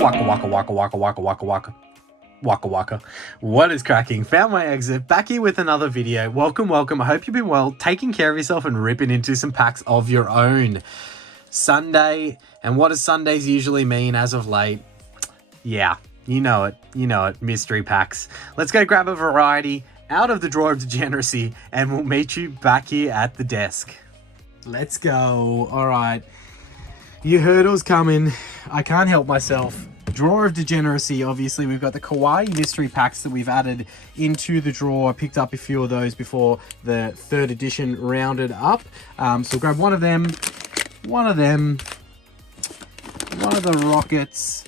Waka waka waka waka waka waka waka. Waka waka. What is cracking? Found my exit. Back here with another video. Welcome, welcome. I hope you've been well, taking care of yourself and ripping into some packs of your own. Sunday. And what does Sundays usually mean as of late? Yeah, you know it. You know it. Mystery packs. Let's go grab a variety out of the drawer of degeneracy and we'll meet you back here at the desk. Let's go. All right. You heard it was coming. I can't help myself. Drawer of degeneracy. Obviously, we've got the Kawaii mystery packs that we've added into the drawer. I picked up a few of those before the 3rd edition rounded up. So grab one of them, one of the rockets,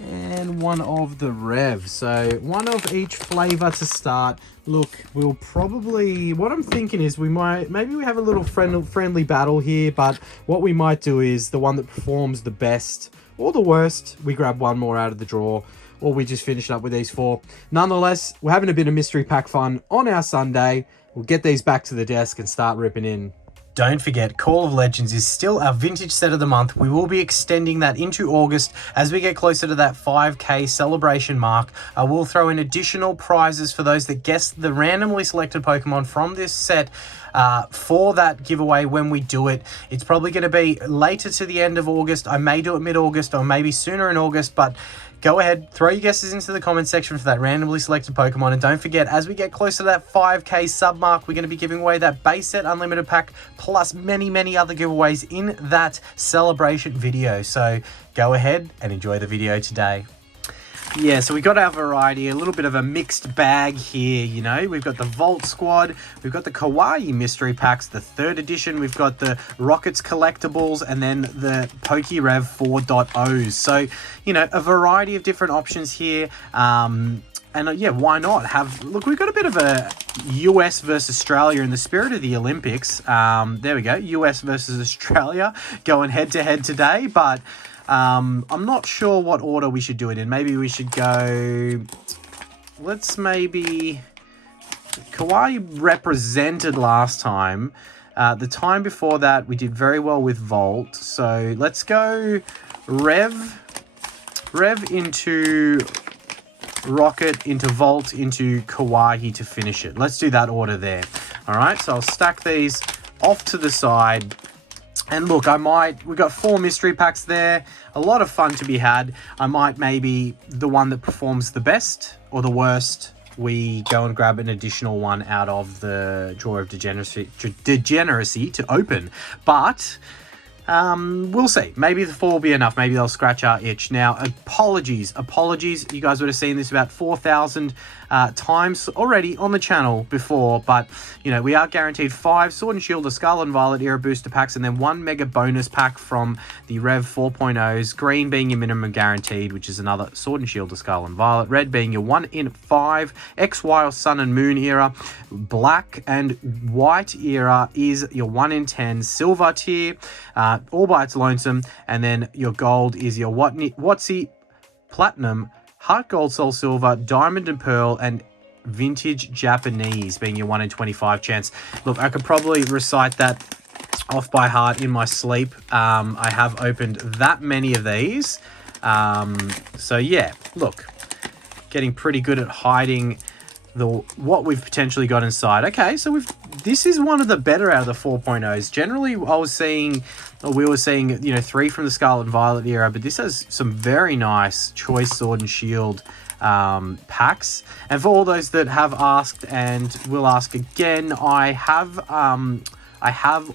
and one of the Rev. So one of each flavor to start. Look, we'll probably, what I'm thinking is maybe we have a little friendly battle here, but what we might do is the one that performs the best or the worst, we grab one more out of the drawer, or we just finish it up with these 4. Nonetheless, we're having a bit of mystery pack fun on our Sunday. We'll get these back to the desk and start ripping in. Don't forget, Call of Legends is still our vintage set of the month. We will be extending that into August as we get closer to that 5K celebration mark. I will throw in additional prizes for those that guess the randomly selected Pokemon from this set for that giveaway when we do it. It's probably going to be later to the end of August. I may do it mid-August or maybe sooner in August, but go ahead, throw your guesses into the comment section for that randomly selected Pokemon. And don't forget, as we get closer to that 5K sub mark, we're going to be giving away that base set unlimited pack, plus many, many other giveaways in that celebration video. So go ahead and enjoy the video today. Yeah, so we got our variety, a little bit of a mixed bag here, you know. We've got the Vault Squad, we've got the Kawaii mystery packs, the 3rd edition, we've got the Rockets collectibles, and then the PokeRev 4.0s. So, you know, a variety of different options here. And yeah, why not have, look, we've got a bit of a US versus Australia in the spirit of the Olympics. There we go, US versus Australia going head to head today, but I'm not sure what order we should do it in. Maybe we should go, let's maybe, Kawaii represented last time. The time before that, we did very well with Vault. So let's go Rev into Rocket, into Vault, into Kawaii to finish it. Let's do that order there. All right, so I'll stack these off to the side. And look, we got 4 mystery packs there. A lot of fun to be had. I might maybe, the one that performs the best or the worst, we go and grab an additional one out of the drawer of degeneracy to open. But we'll see. Maybe the 4 will be enough. Maybe they'll scratch our itch. Now, apologies. You guys would have seen this about 4,000 times already on the channel before, but you know, we are guaranteed 5 Sword and Shield or Scarlet and Violet era booster packs, and then 1 mega bonus pack from the Rev 4.0s. Green being your minimum guaranteed, which is another Sword and Shield or Scarlet and Violet. Red being your 1 in 5 XY or Sun and Moon era. Black and White era is your 1 in 10 Silver tier, all by its lonesome, and then your Gold is your Watsy, Platinum, Heart Gold, Soul Silver, Diamond and Pearl, and Vintage Japanese being your 1 in 25 chance. Look, I could probably recite that off by heart in my sleep. I have opened that many of these. So yeah, look, getting pretty good at hiding what we've potentially got inside. Okay, so this is one of the better out of the 4.0s. Generally, we were seeing, you know, 3 from the Scarlet and Violet era, but this has some very nice choice Sword and Shield packs. And for all those that have asked and will ask again, I have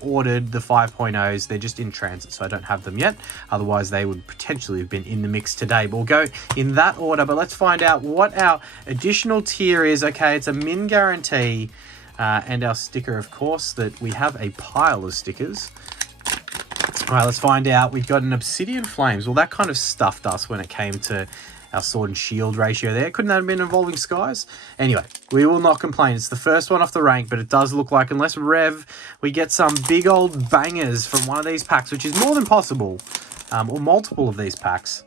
ordered the 5.0s. They're just in transit, so I don't have them yet. Otherwise, they would potentially have been in the mix today. But we'll go in that order. But let's find out what our additional tier is. Okay, it's a min guarantee. And our sticker, of course, that we have a pile of stickers. All right, let's find out. We've got an Obsidian Flames. Well, that kind of stuffed us when it came to our Sword and Shield ratio there. Couldn't that have been Evolving Skies? Anyway, we will not complain. It's the first one off the rank, but it does look like, unless Rev, we get some big old bangers from one of these packs, which is more than possible, or multiple of these packs.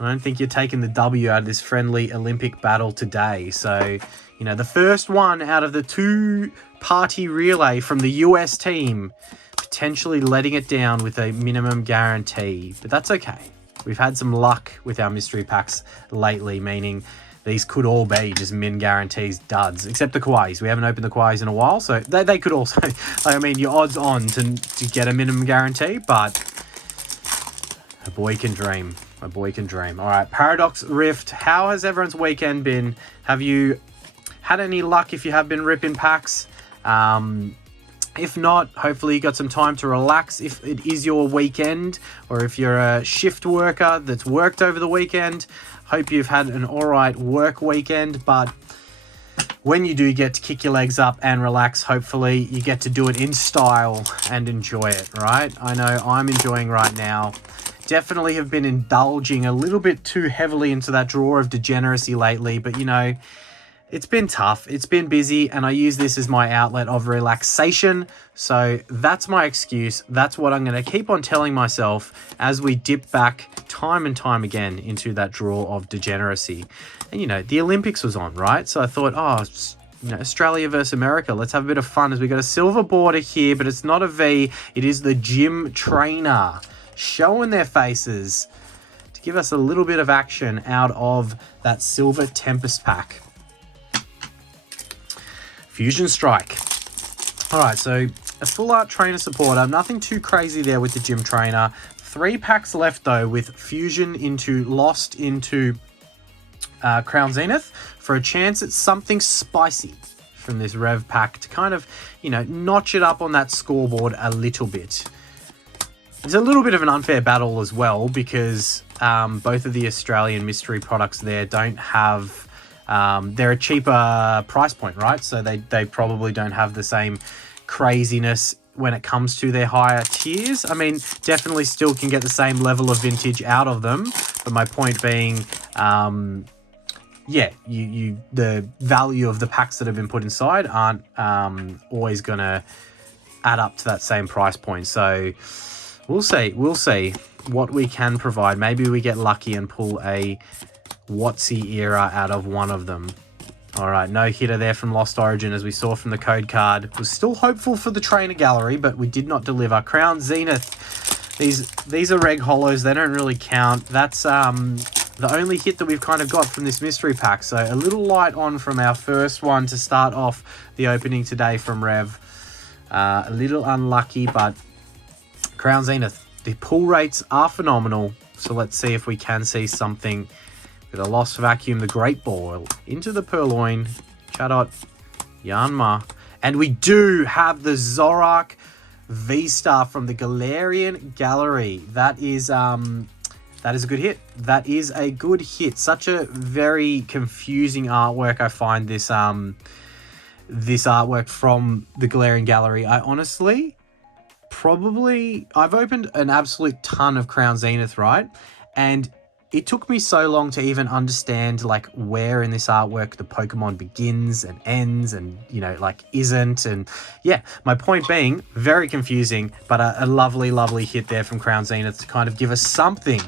I don't think you're taking the W out of this friendly Olympic battle today. So, you know, the first one out of the 2-party relay from the US team, potentially letting it down with a minimum guarantee. But that's okay. we've had some luck with our mystery packs lately, meaning these could all be just min guarantees duds, except the Kawaiis. We haven't opened the Kawaiis in a while, so they could also, I mean, your odds on to get a minimum guarantee, but a boy can dream. A boy can dream. All right, Paradox Rift. How has everyone's weekend been? Have you had any luck if you have been ripping packs? If not, hopefully you got some time to relax if it is your weekend, or if you're a shift worker that's worked over the weekend. Hope you've had an all right work weekend, but when you do get to kick your legs up and relax, hopefully you get to do it in style and enjoy it, right? I know I'm enjoying right now. Definitely have been indulging a little bit too heavily into that drawer of degeneracy lately, but you know, it's been tough, it's been busy, and I use this as my outlet of relaxation. So that's my excuse. That's what I'm going to keep on telling myself as we dip back time and time again into that drawer of degeneracy. And you know, the Olympics was on, right? So I thought, oh, you know, Australia versus America, let's have a bit of fun as we got a silver border here, but it's not a V, it is the gym trainer showing their faces to give us a little bit of action out of that silver Tempest pack. Fusion Strike. All right, so a full art trainer supporter. Nothing too crazy there with the gym trainer. 3 packs left though, with Fusion into Lost into Crown Zenith for a chance at something spicy from this Rev pack to kind of, you know, notch it up on that scoreboard a little bit. It's a little bit of an unfair battle as well because both of the Australian mystery products there don't have... they're a cheaper price point, right? So they probably don't have the same craziness when it comes to their higher tiers. I mean, definitely still can get the same level of vintage out of them. But my point being, yeah, the value of the packs that have been put inside aren't always going to add up to that same price point. So we'll see what we can provide. Maybe we get lucky and pull a Watsy era out of one of them. All right, no hitter there from Lost Origin, as we saw from the code card. Was still hopeful for the trainer gallery, but we did not deliver. Crown Zenith. These are reg hollows. They don't really count. That's the only hit that we've kind of got from this mystery pack. So a little light on from our first one to start off the opening today from Rev. A little unlucky, but Crown Zenith. The pull rates are phenomenal. So let's see if we can see something. With a Lost Vacuum, the Great Ball, into the Purloin, Chadot, Yanma. And we do have the Zorak V-Star from the Galarian Gallery. That is a good hit. That is a good hit. Such a very confusing artwork. I find this this artwork from the Galarian Gallery. I honestly, I've opened an absolute ton of Crown Zenith, right? And it took me so long to even understand, like, where in this artwork the Pokemon begins and ends and, you know, like, isn't. And, yeah, my point being, very confusing, but a lovely, lovely hit there from Crown Zenith to kind of give us something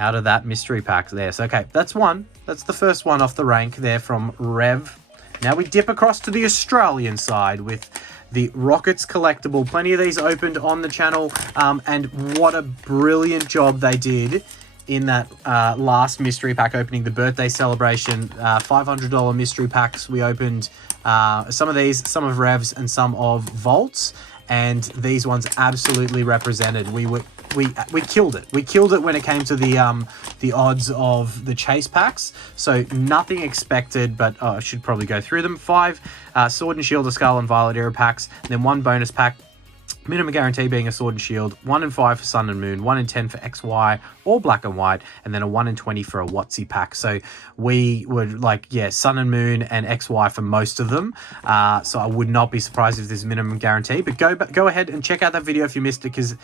out of that mystery pack there. So, okay, that's one. That's the first one off the rank there from Rev. Now we dip across to the Australian side with the Rockets collectible. Plenty of these opened on the channel, and what a brilliant job they did in that last mystery pack opening, the birthday celebration. $500 mystery packs. We opened some of these, some of Revs and some of Vaults, and these ones absolutely represented. We killed it. We killed it when it came to the odds of the chase packs. So nothing expected, but I should probably go through them. 5 Sword and Shield of Scarlet and Violet era packs, and then 1 bonus pack. Minimum guarantee being a Sword and Shield, 1 in 5 for Sun and Moon, 1 in 10 for XY or Black and White, and then a 1 in 20 for a Watsy pack. So we would like, yeah, Sun and Moon and XY for most of them. So I would not be surprised if there's minimum guarantee, but go ahead and check out that video if you missed it, because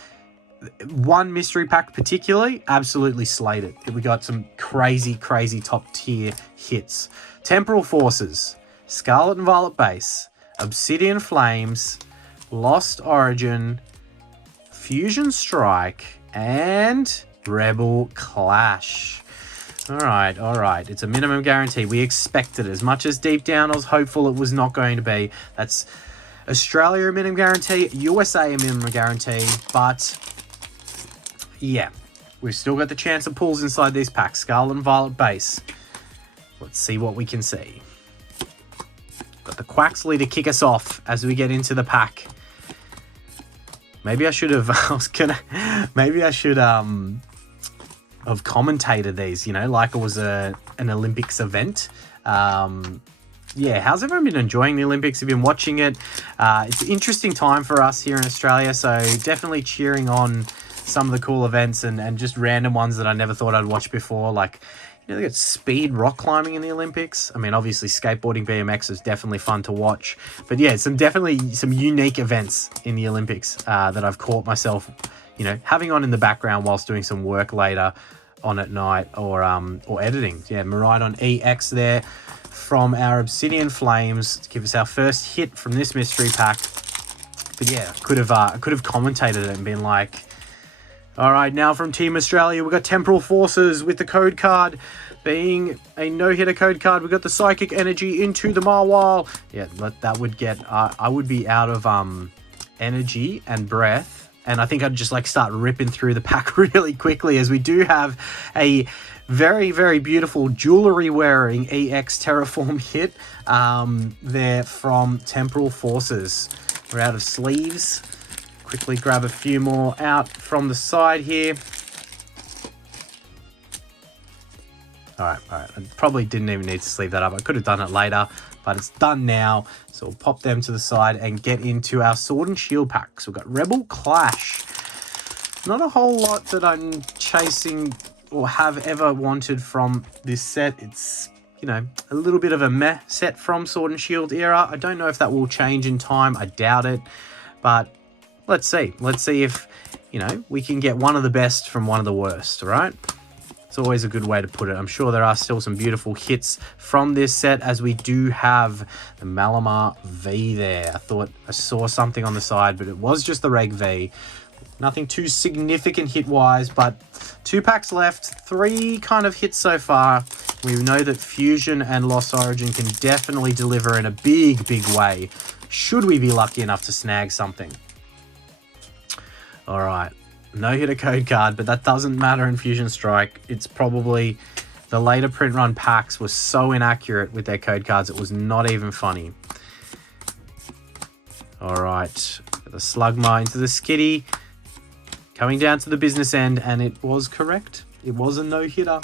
one mystery pack particularly absolutely slayed it. We got some crazy top tier hits. Temporal Forces, Scarlet and Violet base, Obsidian Flames, Lost Origin, Fusion Strike, and Rebel Clash. All right. It's a minimum guarantee. We expected it. As much as deep down I was hopeful it was not going to be. That's Australia a minimum guarantee, USA a minimum guarantee, but yeah, we've still got the chance of pulls inside these packs. Scarlet and Violet base. Let's see what we can see. Got the Quaxley to kick us off as we get into the pack. Maybe I should have, maybe I should have commentated these, you know, like it was an Olympics event. Yeah, how's everyone been enjoying the Olympics? Have you been watching it? It's an interesting time for us here in Australia, so definitely cheering on some of the cool events and just random ones that I never thought I'd watch before. Like, you know, they got speed rock climbing in the Olympics. I mean, obviously skateboarding, BMX is definitely fun to watch. But yeah, definitely some unique events in the Olympics that I've caught myself, you know, having on in the background whilst doing some work later on at night or editing. Yeah, Maridon EX there from our Obsidian Flames to give us our first hit from this mystery pack. But yeah, I could have commentated it and been like, all right, now from Team Australia, we've got Temporal Forces with the code card being a no-hitter code card. We've got the Psychic Energy into the Marwal. Yeah, that would get, I would be out of energy and breath. And I think I'd just like start ripping through the pack really quickly, as we do have a very, very beautiful jewelry wearing EX Terraform hit there from Temporal Forces. We're out of sleeves. Quickly grab a few more out from the side here. All right. I probably didn't even need to sleeve that up. I could have done it later, but it's done now. So we'll pop them to the side and get into our Sword and Shield packs. We've got Rebel Clash. Not a whole lot that I'm chasing or have ever wanted from this set. It's, you know, a little bit of a meh set from Sword and Shield era. I don't know if that will change in time. I doubt it, but let's see. Let's see if, you know, we can get one of the best from one of the worst, all right? It's always a good way to put it. I'm sure there are still some beautiful hits from this set, as we do have the Malamar V there. I thought I saw something on the side, but it was just the Reg V. Nothing too significant hit-wise, but 2 packs left, 3 kind of hits so far. We know that Fusion and Lost Origin can definitely deliver in a big, big way, should we be lucky enough to snag something. All right, no hitter code card, but that doesn't matter in Fusion Strike. It's probably the later print run packs were so inaccurate with their code cards, it was not even funny. All right, the Slugma into the Skitty. Coming down to the business end, and it was correct. It was a no-hitter.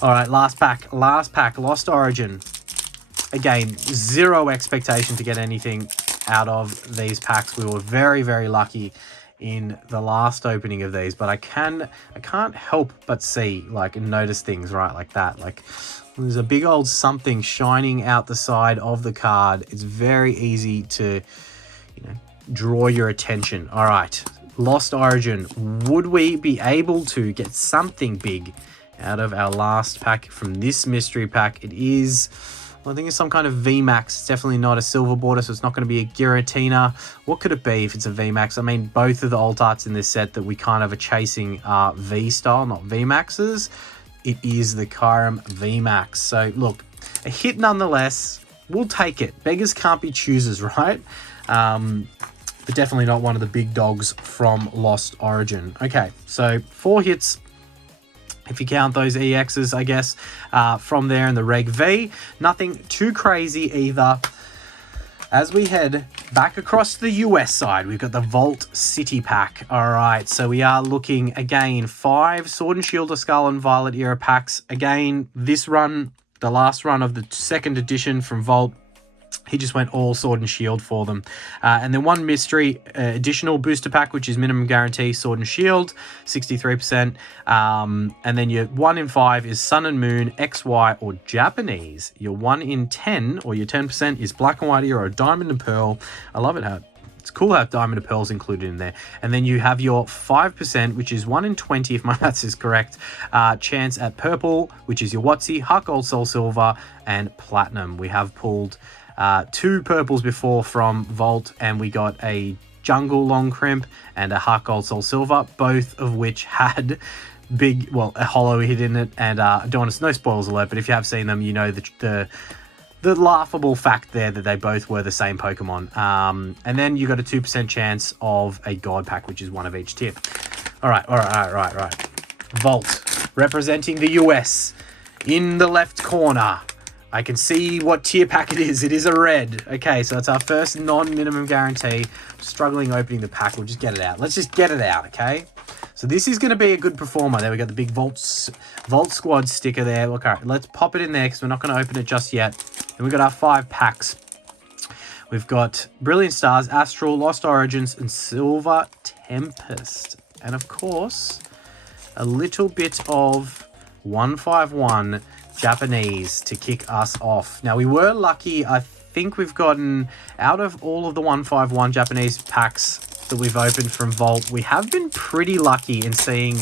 All right, last pack, Lost Origin. Again, 0 expectation to get anything out of these packs. We were very, very lucky in the last opening of these, but I can't help but see, like, and notice things, right, like that. Like, there's a big old something shining out the side of the card. It's very easy to, you know, draw your attention. All right. Lost Origin, would we be able to get something big out of our last pack from this mystery pack? It is, well, I think it's some kind of VMAX. It's definitely not a silver border, so it's not going to be a Giratina. What could it be if it's a VMAX? I mean, both of the alt arts in this set that we kind of are chasing are V-style, not VMAXs. It is the Kyurem VMAX. So, look, a hit nonetheless. We'll take it. Beggars can't be choosers, right? But definitely not one of the big dogs from Lost Origin. Okay, so 4 hits, if you count those EXs, I guess, from there in the Reg V. Nothing too crazy either. As we head back across the US side, we've got the Vault City pack. All right, so we are looking, again, 5 Sword and Shield or Scarlet and Violet era packs. Again, this run, the last run of the 2nd edition from Vault, he just went all Sword and Shield for them. And then 1 mystery additional booster pack, which is minimum guarantee Sword and Shield, 63%. And then your 1 in 5 is Sun and Moon, XY, or Japanese. Your 1 in 10, or your 10%, is Black and White or Diamond and Pearl. I love it how it's cool to have Diamond and Pearls included in there. And then you have your 5%, which is 1 in 20, if my maths is correct, chance at Purple, which is your WotC, Heart Gold, Soul Silver, and Platinum. We have pulled 2 purples before from Vault, and we got a Jungle Long Crimp and a Heart Gold Soul Silver, both of which had big, well, a holo hit in it. And I don't want to, no spoilers alert, but if you have seen them, you know the laughable fact there that they both were the same Pokemon. And then you got a 2% chance of a God pack, which is 1 of each tier. All right. Vault, representing the US. In the left corner, I can see what tier pack it is. It is a red. Okay, so that's our first non-minimum guarantee. Struggling opening the pack. We'll just get it out. Let's just get it out, okay? So this is going to be a good performer. There we got the big Vault Squad sticker there. Look, all right, let's pop it in there because we're not going to open it just yet. And we've got our 5 packs. We've got Brilliant Stars, Astral, Lost Origins, and Silver Tempest. And of course, a little bit of 151 Japanese to kick us off. Now, we were lucky. I think we've gotten, out of all of the 151 Japanese packs that we've opened from Vault, we have been pretty lucky in seeing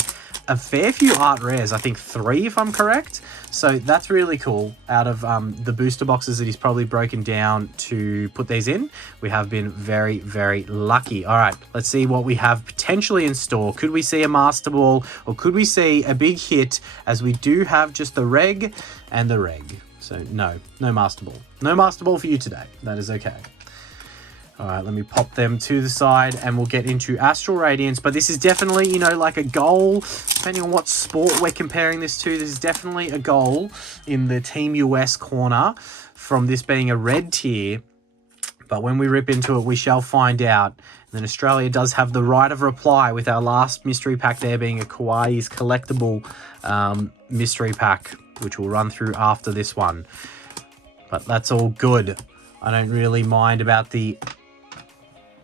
a fair few art rares. I think 3, if I'm correct. So that's really cool. Out of the booster boxes that he's probably broken down to put these in, we have been very, very lucky. All right, let's see what we have potentially in store. Could we see a Master Ball, or could we see a big hit, as we do have just the reg and the reg. So no Master Ball. No Master Ball for you today. That is okay. All right, let me pop them to the side and we'll get into Astral Radiance. But this is definitely, you know, like a goal, depending on what sport we're comparing this to. This is definitely a goal in the Team US corner from this being a red tier. But when we rip into it, we shall find out. And then Australia does have the right of reply with our last mystery pack there being a Kawaii's collectible mystery pack, which we'll run through after this one. But that's all good. I don't really mind about the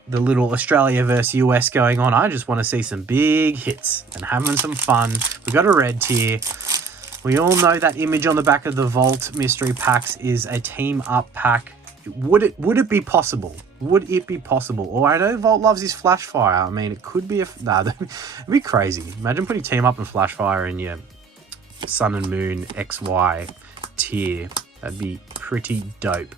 little Australia versus US going on. I just want to see some big hits and having some fun. We've got a red tier. We all know that image on the back of the Vault mystery packs is a team up pack. Would it be possible? Would it be possible? Or I know Vault loves his flash fire. I mean, it could be it'd be crazy. Imagine putting team up and flash fire in your Sun and Moon XY tier. That'd be pretty dope.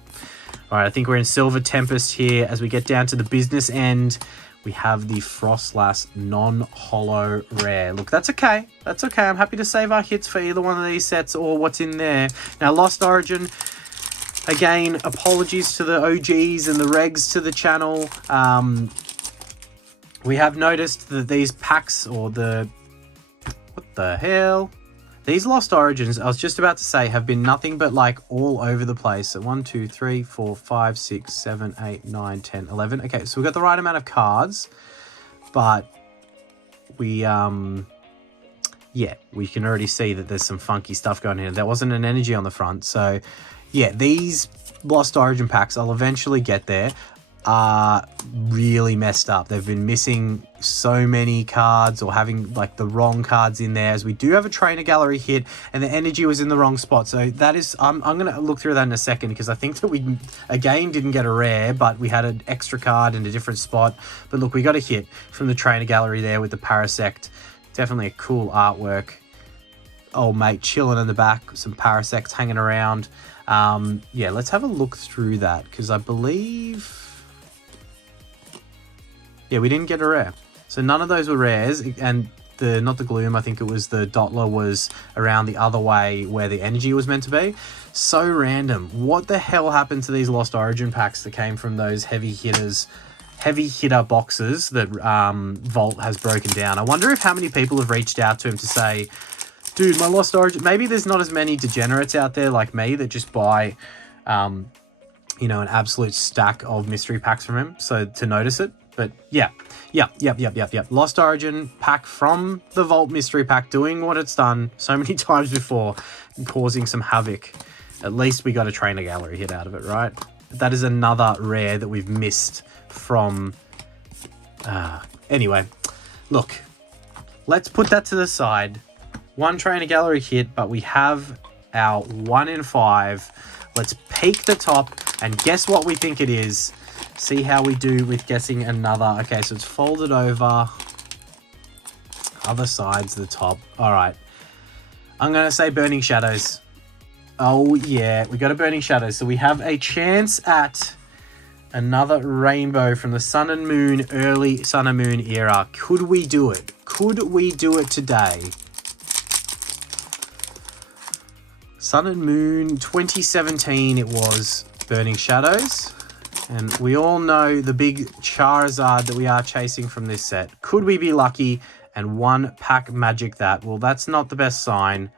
All right, I think we're in Silver Tempest here. As we get down to the business end, we have the Frostlass non-holo rare. Look, that's okay. That's okay. I'm happy to save our hits for either one of these sets or what's in there. Now, Lost Origin, again, apologies to the OGs and the regs to the channel. We have noticed that these packs, or the... what the hell? These Lost Origins, I was just about to say, have been nothing but like all over the place. So 1, 2, 3, 4, 5, 6, 7, 8, 9, 10, 11. Okay, so we've got the right amount of cards, but we, yeah, we can already see that there's some funky stuff going in. There wasn't an energy on the front. So yeah, these Lost Origin packs, I'll eventually get there, are really messed up. They've been missing so many cards or having like the wrong cards in there, as we do have a trainer gallery hit and the energy was in the wrong spot. So that is, I'm going to look through that in a second, because I think that we again didn't get a rare, but we had an extra card in a different spot. But look, we got a hit from the trainer gallery there with the Parasect. Definitely a cool artwork. Old mate chilling in the back, some Parasects hanging around. Yeah, let's have a look through that, because I believe... yeah, we didn't get a rare. So none of those were rares, and not the Gloom, I think it was the Dottler, was around the other way where the energy was meant to be. So random. What the hell happened to these Lost Origin packs that came from those heavy hitter boxes that Vault has broken down? I wonder if how many people have reached out to him to say, dude, my Lost Origin... maybe there's not as many degenerates out there like me that just buy, you know, an absolute stack of mystery packs from him, so to notice it. But yeah. Lost Origin pack from the Vault mystery pack, doing what it's done so many times before, causing some havoc. At least we got a trainer gallery hit out of it, right? That is another rare that we've missed from... anyway, look, let's put that to the side. One trainer gallery hit, but we have our 1 in 5. Let's peek the top and guess what we think it is. See how we do with guessing another. Okay, so it's folded over. Other side's the top. All right. I'm going to say Burning Shadows. Oh, yeah. We got a Burning Shadows. So we have a chance at another rainbow from the Sun and Moon, early Sun and Moon era. Could we do it? Could we do it today? Sun and Moon 2017 it was, Burning Shadows. And we all know the big Charizard that we are chasing from this set. Could we be lucky and 1 pack magic that. Well, that's not the best sign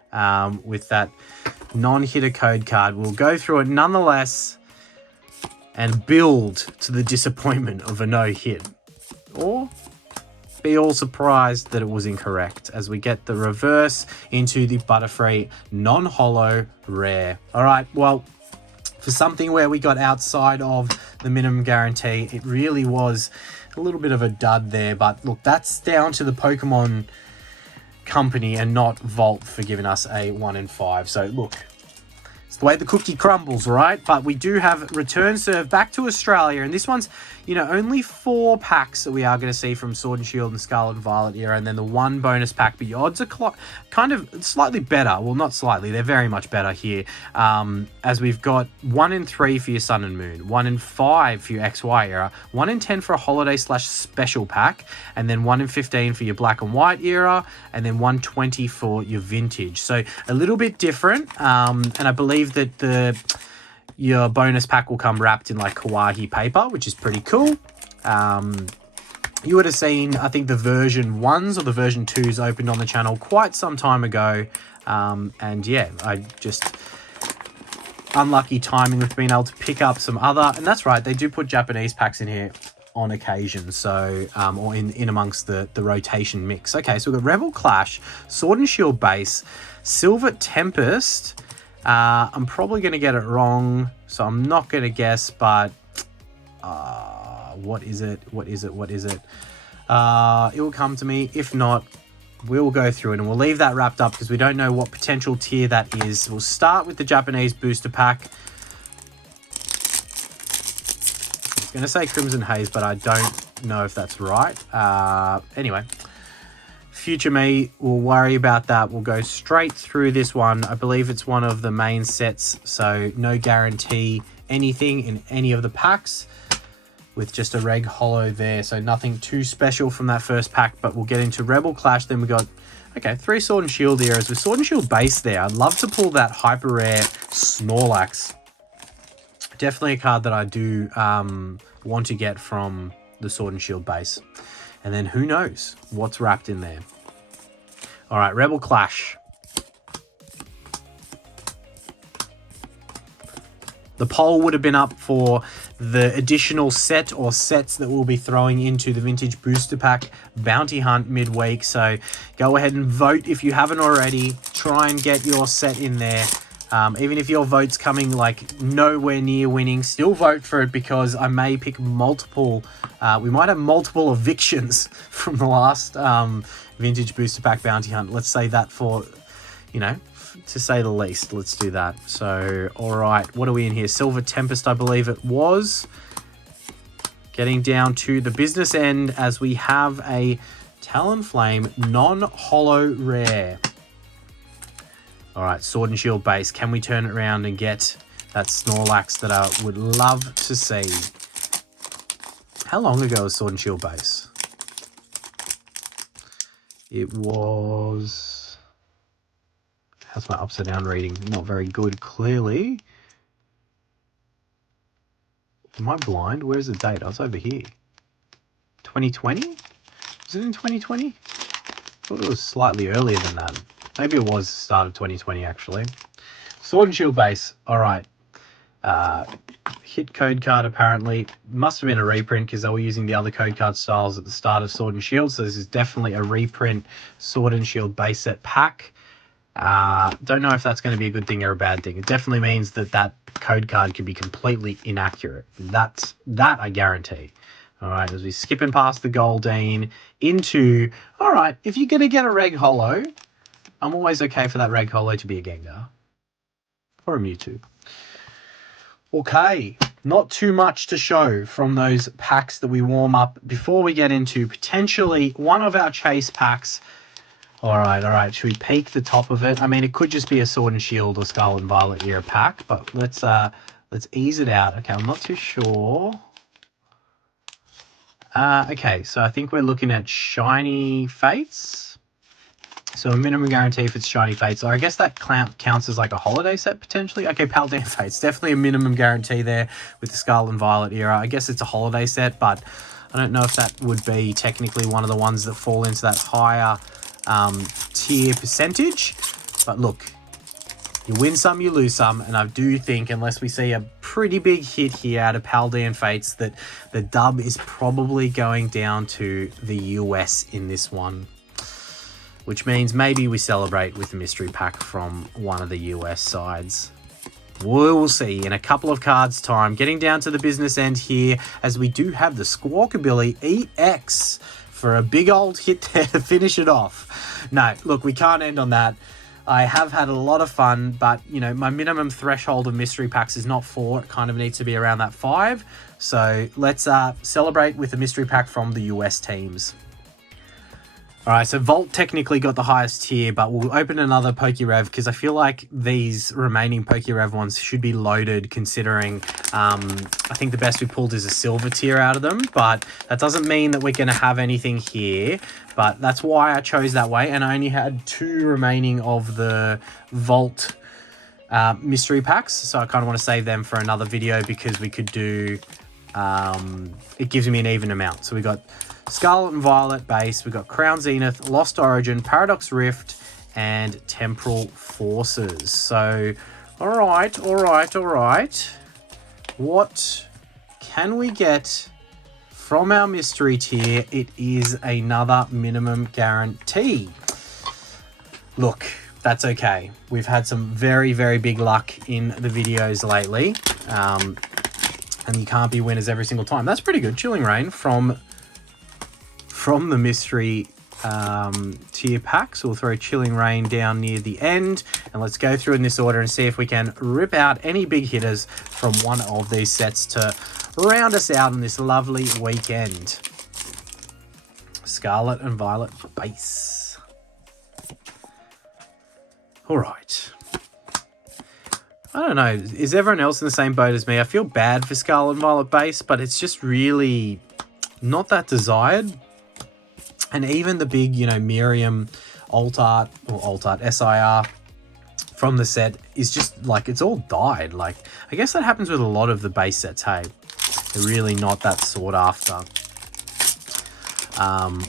with that non-hitter code card. We'll go through it nonetheless and build to the disappointment of a no-hit. Or be all surprised that it was incorrect as we get the reverse into the Butterfree non-holo rare. All right, well, for something where we got outside of the minimum guarantee, it really was a little bit of a dud there. But look, that's down to the Pokemon company and not Vault for giving us a 1 in 5. So look, it's the way the cookie crumbles, right? But we do have return serve back to Australia, and this one's, you know, only 4 packs that we are going to see from Sword and Shield and Scarlet and Violet era, and then the 1 bonus pack. But your odds are kind of slightly better. Well, not slightly, they're very much better here, as we've got 1 in 3 for your Sun and Moon, 1 in 5 for your XY era, 1 in 10 for a holiday / special pack, and then 1 in 15 for your Black and White era, and then 120 for your vintage. So a little bit different, and I believe that your bonus pack will come wrapped in like Kawaii paper, which is pretty cool. You would have seen, I think, the version 1s or the version 2s opened on the channel quite some time ago. And yeah, I just unlucky timing with being able to pick up some other, and that's right, they do put Japanese packs in here on occasion, so or in amongst the rotation mix. Okay, so we've got Rebel Clash, Sword and Shield base, Silver Tempest. I'm probably going to get it wrong, so I'm not going to guess, but what is it? It will come to me. If not, we'll go through it and we'll leave that wrapped up because we don't know what potential tier that is. We'll start with the Japanese booster pack. I was going to say Crimson Haze, but I don't know if that's right. Anyway. Future me will worry about that. We'll go straight through this one. I believe it's one of the main sets, so no guarantee anything in any of the packs, with just a reg holo there, so nothing too special from that first pack. But we'll get into Rebel Clash. Then we got, okay, 3 Sword and Shield eras with Sword and Shield base there. I'd love to pull that hyper rare Snorlax. Definitely a card that I do want to get from the Sword and Shield base. And then who knows what's wrapped in there. All right, Rebel Clash. The poll would have been up for the additional set or sets that we'll be throwing into the Vintage Booster Pack Bounty Hunt midweek. So go ahead and vote if you haven't already. Try and get your set in there. Even if your vote's coming like nowhere near winning, still vote for it because I may pick multiple. We might have multiple evictions from the last Vintage Booster Pack Bounty Hunt. Let's say that for, you know, to say the least. Let's do that. So, all right, what are we in here? Silver Tempest, I believe it was. Getting down to the business end as we have a Talonflame non-holo rare. All right, Sword and Shield base. Can we turn it around and get that Snorlax that I would love to see? How long ago was Sword and Shield base? It was... How's my upside down reading? Not very good, clearly. Am I blind? Where's the date? I was over here. 2020? Was it in 2020? I thought it was slightly earlier than that. Maybe it was the start of 2020, actually. Sword and Shield base. All right. Hit code card, apparently. Must have been a reprint because they were using the other code card styles at the start of Sword and Shield. So this is definitely a reprint Sword and Shield base set pack. Don't know if that's going to be a good thing or a bad thing. It definitely means that that code card could be completely inaccurate. That I guarantee. All right, as we skipping past the Goldeen into... All right, if you're going to get a Reg Holo... I'm always okay for that Reg Holo to be a Gengar. Or a Mewtwo. Okay, not too much to show from those packs that we warm up before we get into potentially one of our chase packs. All right. Should we peek the top of it? I mean, it could just be a Sword and Shield or Scarlet and Violet era pack, but let's ease it out. Okay, I'm not too sure. Okay, so I think we're looking at Shiny Fates. So a minimum guarantee if it's Shiny Fates. So I guess that counts as like a holiday set potentially. Okay, Paldean Fates. Definitely a minimum guarantee there with the Scarlet and Violet era. I guess it's a holiday set, but I don't know if that would be technically one of the ones that fall into that higher tier percentage. But look, you win some, you lose some. And I do think, unless we see a pretty big hit here out of Paldean Fates, that the dub is probably going down to the US in this one. Which means maybe we celebrate with a mystery pack from one of the US sides. We'll see in a couple of cards' time. Getting down to the business end here, as we do have the Squawkabilly EX for a big old hit there to finish it off. No, look, we can't end on that. I have had a lot of fun, but, you know, my minimum threshold of mystery packs is not 4. It kind of needs to be around that 5. So let's celebrate with a mystery pack from the US teams. All right, so Vault technically got the highest tier, but we'll open another PokeRev because I feel like these remaining PokeRev ones should be loaded, considering I think the best we pulled is a silver tier out of them, but that doesn't mean that we're going to have anything here. But that's why I chose that way, and I only had 2 remaining of the Vault mystery packs, so I kind of want to save them for another video because we could do... it gives me an even amount. So we got Scarlet and Violet base, we got Crown Zenith, Lost Origin, Paradox Rift, and Temporal Forces. So, all right. What can we get from our mystery tier? It is another minimum guarantee. Look, that's okay. We've had some very, very big luck in the videos lately. And you can't be winners every single time. That's pretty good. Chilling Reign from the mystery tier pack. So we'll throw Chilling Reign down near the end. And let's go through in this order and see if we can rip out any big hitters from one of these sets to round us out on this lovely weekend. Scarlet and Violet base. All right. I don't know. Is everyone else in the same boat as me? I feel bad for Scarlet and Violet base, but it's just really not that desired. And even the big, you know, Miriam alt art SIR from the set is just like, it's all died. Like, I guess that happens with a lot of the base sets, hey. They're really not that sought after.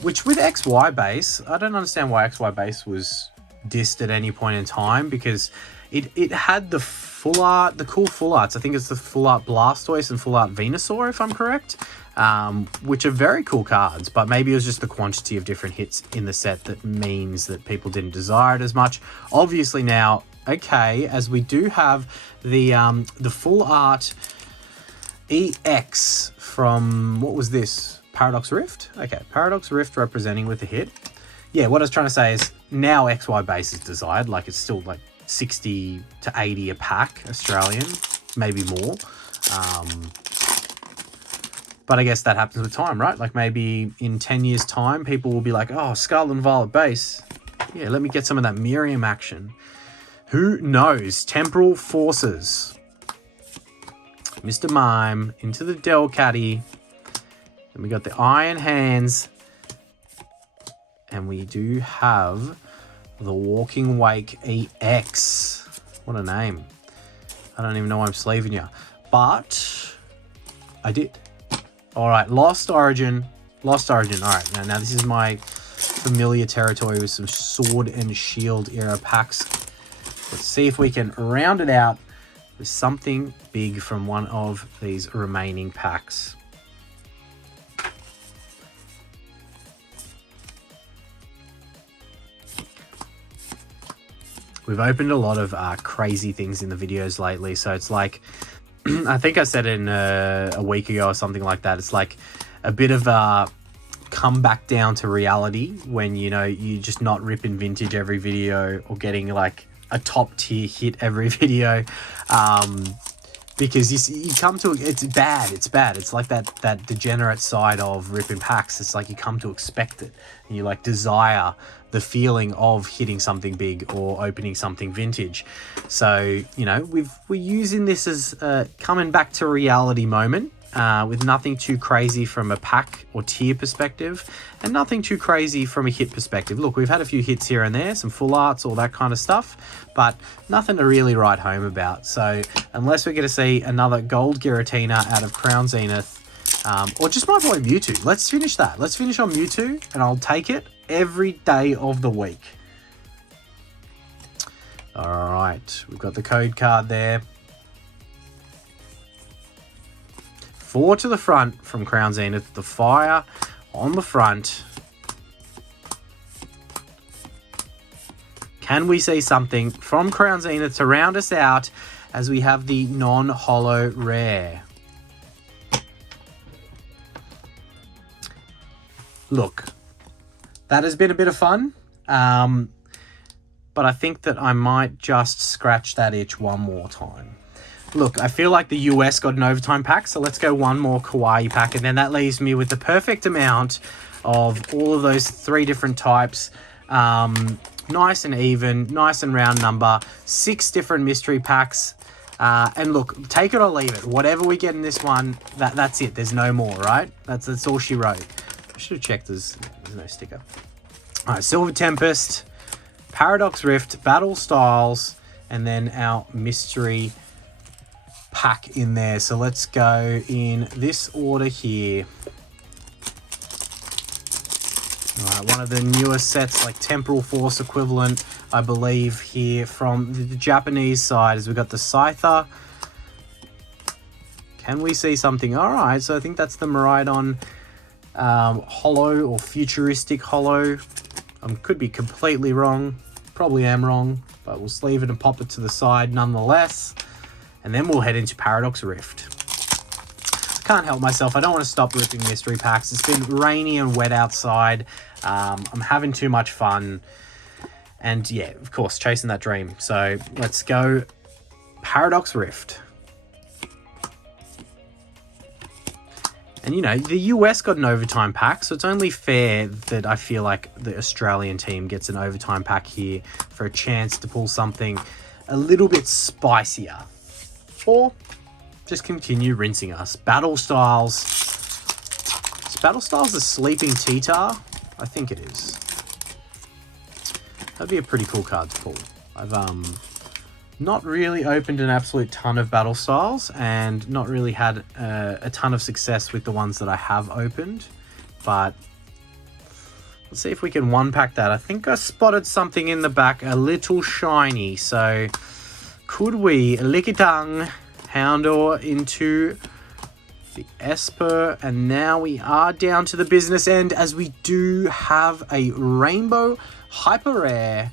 Which with XY base, I don't understand why XY base was dissed at any point in time, because it had the full art, the cool full arts. I think it's the full art Blastoise and full art Venusaur, if I'm correct, which are very cool cards, but maybe it was just the quantity of different hits in the set that means that people didn't desire it as much. Obviously now, okay, as we do have the full art EX from, what was this? Paradox Rift? Okay, Paradox Rift representing with the hit. Yeah, what I was trying to say is now XY base is desired, like it's still like 60 to 80 a pack Australian, maybe more. But I guess that happens with time, right? Like maybe in 10 years time, people will be like, oh, Scarlet and Violet base. Yeah, let me get some of that Miriam action. Who knows? Temporal Forces. Mr. Mime into the Delcatty. Then we got the Iron Hands. And we do have the Walking Wake EX. What a name. I don't even know why I'm sleeving you. But I did. All right, Lost Origin. All right, now this is my familiar territory with some Sword and Shield era packs. Let's see if we can round it out with something big from one of these remaining packs. We've opened a lot of crazy things in the videos lately, so it's like, I think I said in a week ago or something like that, it's like a bit of a come back down to reality when, you know, you're just not ripping vintage every video or getting like a top tier hit every video, because you come to, it's bad. It's like that degenerate side of ripping packs. It's like you come to expect it and you like desire the feeling of hitting something big or opening something vintage. So, you know, we're using this as a coming back to reality moment, with nothing too crazy from a pack or tier perspective and nothing too crazy from a hit perspective. Look, we've had a few hits here and there, some full arts, all that kind of stuff, but nothing to really write home about. So unless we're going to see another gold Giratina out of Crown Zenith, Or just my boy Mewtwo. Let's finish that. Let's finish on Mewtwo, and I'll take it every day of the week. All right, we've got the code card there. 4 to the front from Crown Zenith. The fire on the front. Can we see something from Crown Zenith to round us out as we have the non-holo rare? Look, that has been a bit of fun, but I think that I might just scratch that itch one more time. Look, I feel like the US got an overtime pack, so let's go one more Kawaii pack, and then that leaves me with the perfect amount of all of those 3 different types. Nice and even, nice and round number, 6 different mystery packs. And look, take it or leave it. Whatever we get in this one, that's it. There's no more, right? That's all she wrote. I should have checked there's no sticker. All right, Silver Tempest, Paradox Rift, Battle Styles, and then our mystery pack in there. So let's go in this order here. All right, one of the newest sets, like Temporal Force equivalent, I believe, here from the Japanese side, as we've got the Scyther. Can we see something? All right, so I think that's the Miraidon holo or futuristic holo. Could be completely wrong. Probably am wrong, but we'll sleeve it and pop it to the side nonetheless. And then we'll head into Paradox Rift. I can't help myself. I don't want to stop ripping mystery packs. It's been rainy and wet outside. I'm having too much fun. And yeah, of course, chasing that dream. So let's go Paradox Rift. And, you know, the US got an overtime pack, so it's only fair that I feel like the Australian team gets an overtime pack here for a chance to pull something a little bit spicier. Or just continue rinsing us. Battle Styles. Is Battle Styles a sleeping T-Tar? I think it is. That'd be a pretty cool card to pull. I've not really opened an absolute ton of Battle Styles and not really had a ton of success with the ones that I have opened, but let's see if we can one pack that. I think I spotted something in the back a little shiny, so could we Lickitung Houndour into the Esper, and now we are down to the business end as we do have a Rainbow Hyper Rare.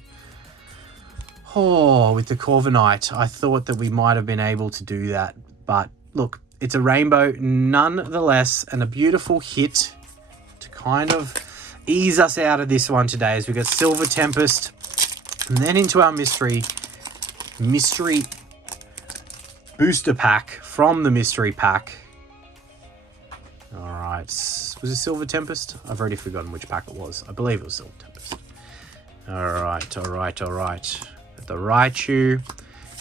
Oh, with the Corviknight, I thought that we might have been able to do that. But look, it's a rainbow nonetheless, and a beautiful hit to kind of ease us out of this one today as we got Silver Tempest, and then into our mystery booster pack from the mystery pack. All right, was it Silver Tempest? I've already forgotten which pack it was. I believe it was Silver Tempest. All right. The Raichu,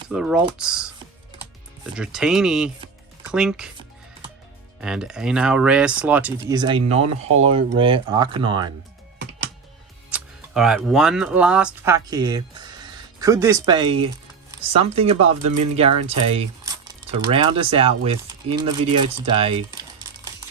to the Ralts, the Dratini, Clink, and in our rare slot, it is a non-holo rare Arcanine. All right, one last pack here. Could this be something above the min guarantee to round us out with in the video today?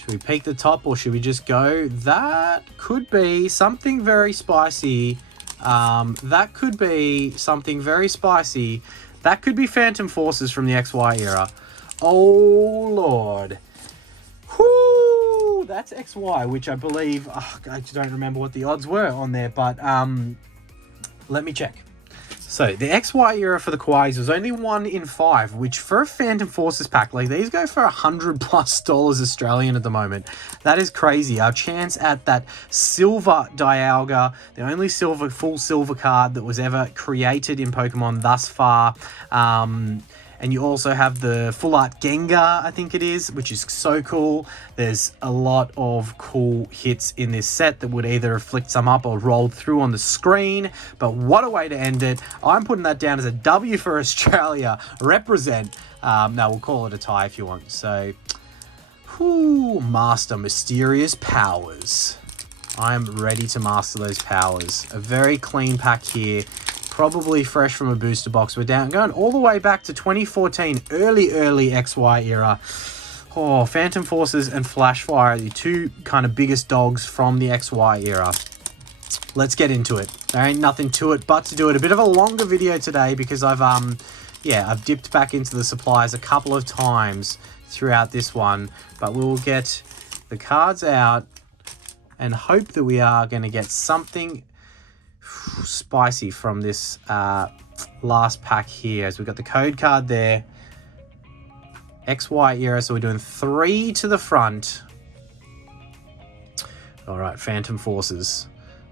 Should we peek the top or should we just go? That could be something very spicy. That could be something very spicy. That could be Phantom Forces from the XY era. Oh, Lord. Whoo! That's XY, which I believe... Oh, I don't remember what the odds were on there, but let me check. So, the XY era for the Kawaiis was only 1 in 5, which for a Phantom Forces pack, like these go for $100+ Australian at the moment. That is crazy. Our chance at that silver Dialga, the only full silver card that was ever created in Pokemon thus far. And you also have the full art Gengar, I think it is, which is so cool. There's a lot of cool hits in this set that would either flicked some up or rolled through on the screen. But what a way to end it. I'm putting that down as a W for Australia. Represent. No, we'll call it a tie if you want. So, master mysterious powers. I am ready to master those powers. A very clean pack here. Probably fresh from a booster box. We're going all the way back to 2014, early XY era. Oh, Phantom Forces and Flashfire, the two kind of biggest dogs from the XY era. Let's get into it. There ain't nothing to it but to do it. A bit of a longer video today because I've dipped back into the supplies a couple of times throughout this one, but we'll get the cards out and hope that we are going to get something spicy from this last pack here. As we've got the code card there, XY era, so we're doing 3 to the front. All right, Phantom Forces.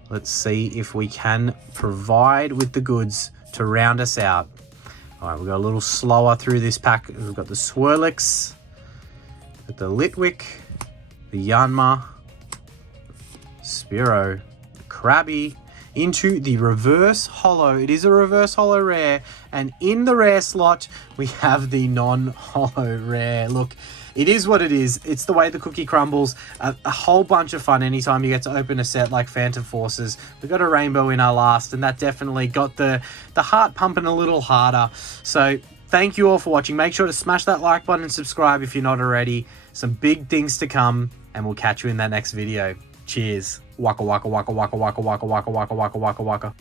Let's see if we can provide with the goods to round us out. All right, we'll go a little slower through this pack. We've got the Swirlix, the Litwick, the Yanma, Spearow, the Krabby, into the reverse holo. It is a reverse holo rare, and in the rare slot we have the non-holo rare. Look, it is what it is. It's the way the cookie crumbles. A whole bunch of fun anytime you get to open a set like Phantom Forces. We got a rainbow in our last, and that definitely got the heart pumping a little harder. So thank you all for watching. Make sure to smash that like button and subscribe if you're not already. Some big things to come, and we'll catch you in that next video. Cheers. Waka waka waka waka waka waka waka waka waka waka waka.